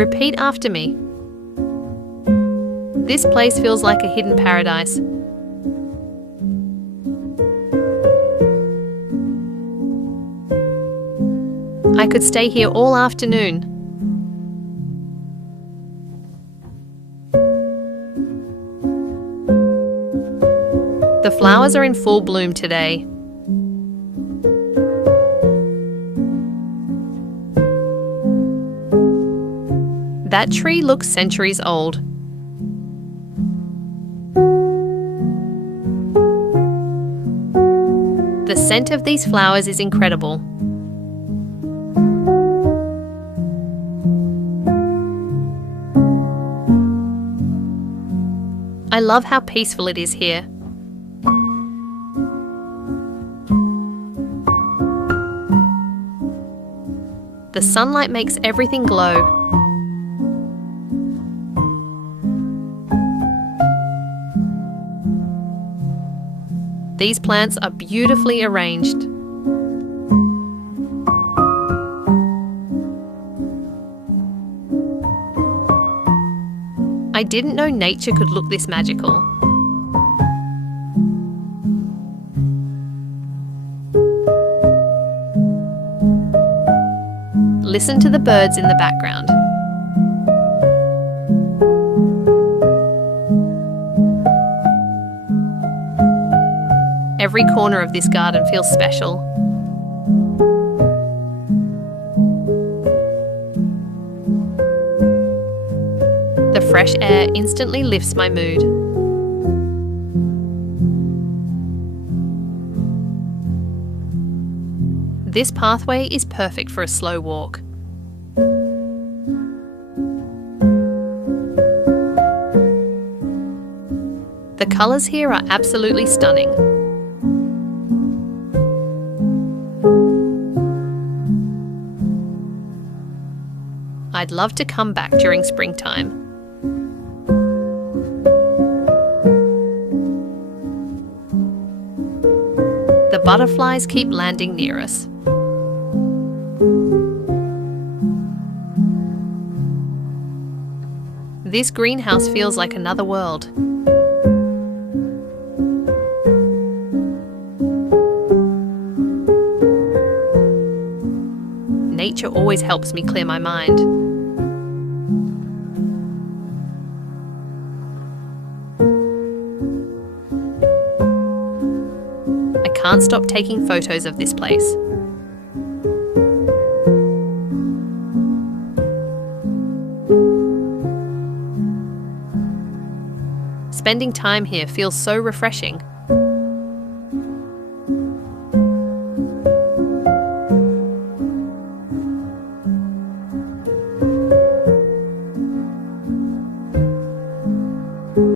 Repeat after me. This place feels like a hidden paradise. I could stay here all afternoon. The flowers are in full bloom today. That tree looks centuries old. The scent of these flowers is incredible. I love how peaceful it is here. The sunlight makes everything glow. These plants are beautifully arranged. I didn't know nature could look this magical. Listen to the birds in the background. Every corner of this garden feels special. The fresh air instantly lifts my mood. This pathway is perfect for a slow walk. The colours here are absolutely stunning. I'd love to come back during springtime. The butterflies keep landing near us. This greenhouse feels like another world. Nature always helps me clear my mind. I can't stop taking photos of this place. Spending time here feels so refreshing.